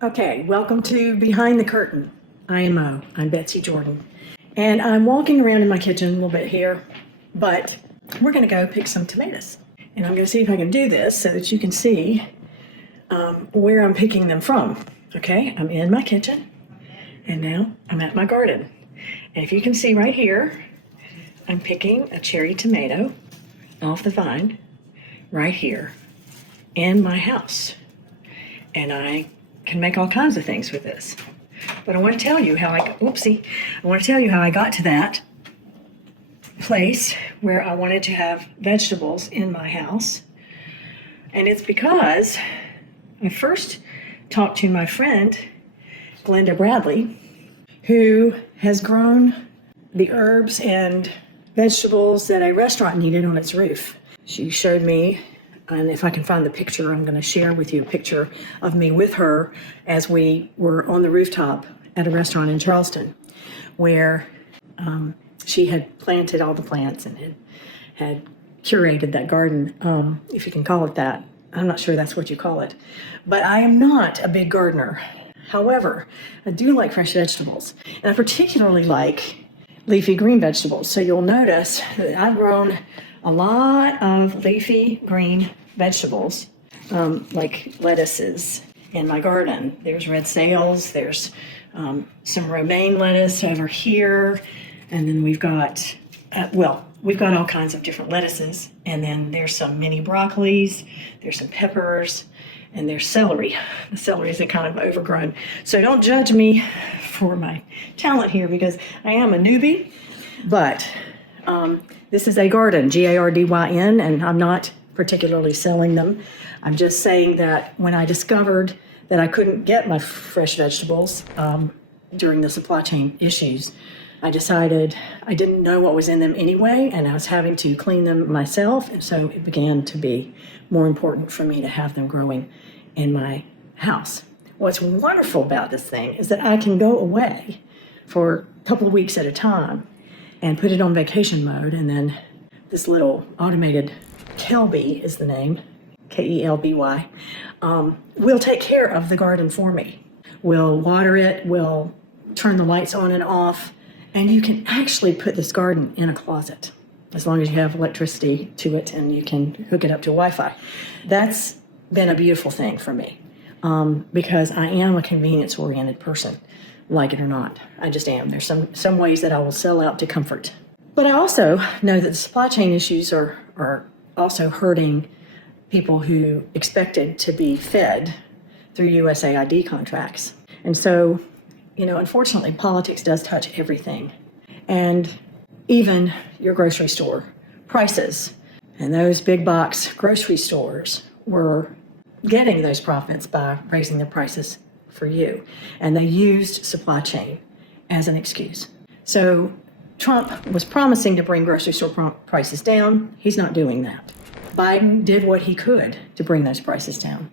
Okay, welcome to Behind the Curtain. I'm Betsy Jordan. And I'm walking around in my kitchen a little bit here, but we're gonna go pick some tomatoes. And I'm gonna see if I can do this so that you can see where I'm picking them from. Okay, I'm in my kitchen, and now I'm at my garden. And if you can see right here, I'm picking a cherry tomato off the vine right here in my house. And I can make all kinds of things with this. But I want to tell you how I got to that place where I wanted to have vegetables in my house. And it's because I first talked to my friend, Glenda Bradley, who has grown the herbs and vegetables that a restaurant needed on its roof. She showed me, and if I can find the picture, I'm going to share with you a picture of me with her as we were on the rooftop at a restaurant in Charleston, where she had planted all the plants and had curated that garden, if you can call it that. I'm not sure that's what you call it. But I am not a big gardener. However, I do like fresh vegetables, and I particularly like leafy green vegetables. So you'll notice that I've grown a lot of leafy green vegetables, like lettuces in my garden. There's red sales, there's some romaine lettuce over here, and then we've got all kinds of different lettuces, and then there's some mini broccolis, there's some peppers, and there's celery. The celery is kind of overgrown. So don't judge me for my talent here, because I am a newbie, but this is a garden, Gardyn, and I'm not particularly selling them. I'm just saying that when I discovered that I couldn't get my fresh vegetables during the supply chain issues, I decided I didn't know what was in them anyway, and I was having to clean them myself, and so it began to be more important for me to have them growing in my house. What's wonderful about this thing is that I can go away for a couple of weeks at a time and put it on vacation mode, and then this little automated Kelby is the name, Kelby, will take care of the garden for me. We'll water it, we'll turn the lights on and off, and you can actually put this garden in a closet as long as you have electricity to it and you can hook it up to Wi-Fi. That's been a beautiful thing for me, because I am a convenience-oriented person. Like it or not, I just am. There's some ways that I will sell out to comfort. But I also know that the supply chain issues are also hurting people who expected to be fed through USAID contracts. And so, unfortunately, politics does touch everything. And even your grocery store prices. And those big box grocery stores were getting those profits by raising their prices for you. And they used supply chain as an excuse. So Trump was promising to bring grocery store prices down. He's not doing that. Biden did what he could to bring those prices down.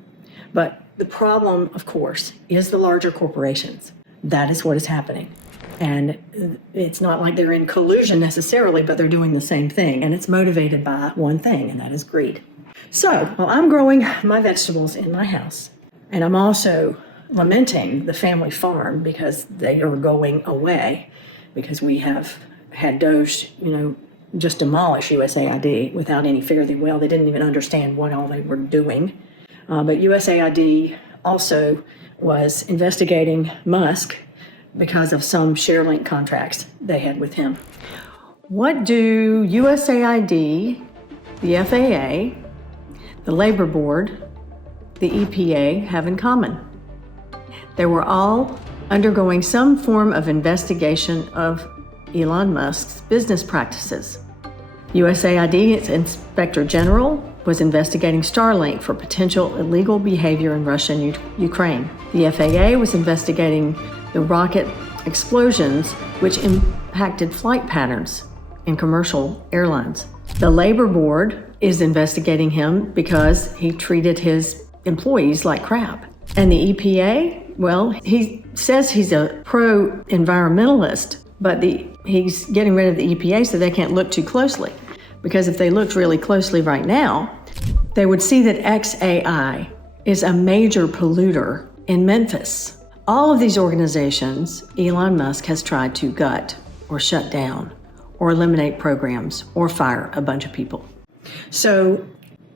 But the problem, of course, is the larger corporations. That is what is happening. And it's not like they're in collusion necessarily, but they're doing the same thing. And it's motivated by one thing, and that is greed. So while I'm growing my vegetables in my house, and I'm also lamenting the family farm because they are going away, because we have had DOJ, just demolish USAID without any fare thee well. They didn't even understand what all they were doing. But USAID also was investigating Musk because of some ShareLink contracts they had with him. What do USAID, the FAA, the Labor Board, the EPA have in common? They were all undergoing some form of investigation of Elon Musk's business practices. USAID's Inspector General was investigating Starlink for potential illegal behavior in Russia and Ukraine. The FAA was investigating the rocket explosions which impacted flight patterns in commercial airlines. The Labor Board is investigating him because he treated his employees like crap. And the EPA, well, he says he's a pro-environmentalist, but he's getting rid of the EPA so they can't look too closely. Because if they looked really closely right now, they would see that XAI is a major polluter in Memphis. All of these organizations, Elon Musk has tried to gut or shut down or eliminate programs or fire a bunch of people. So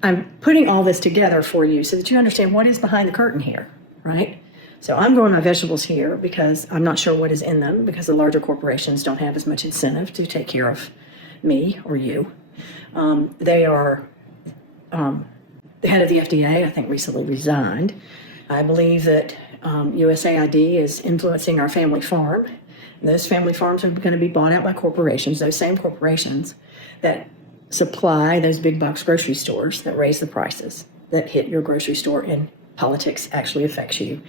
I'm putting all this together for you so that you understand what is behind the curtain here, right? So I'm growing my vegetables here because I'm not sure what is in them, because the larger corporations don't have as much incentive to take care of me or you. They are, the head of the FDA, I think, recently resigned. I believe that USAID is influencing our family farm. Those family farms are going to be bought out by corporations, those same corporations that supply those big box grocery stores that raise the prices, that hit your grocery store, and politics actually affects you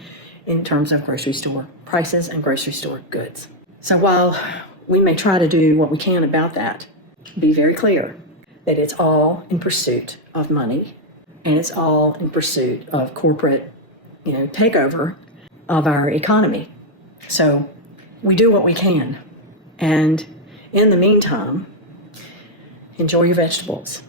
in terms of grocery store prices and grocery store goods. So while we may try to do what we can about that, be very clear that it's all in pursuit of money, and it's all in pursuit of corporate, takeover of our economy. So we do what we can. And in the meantime, enjoy your vegetables.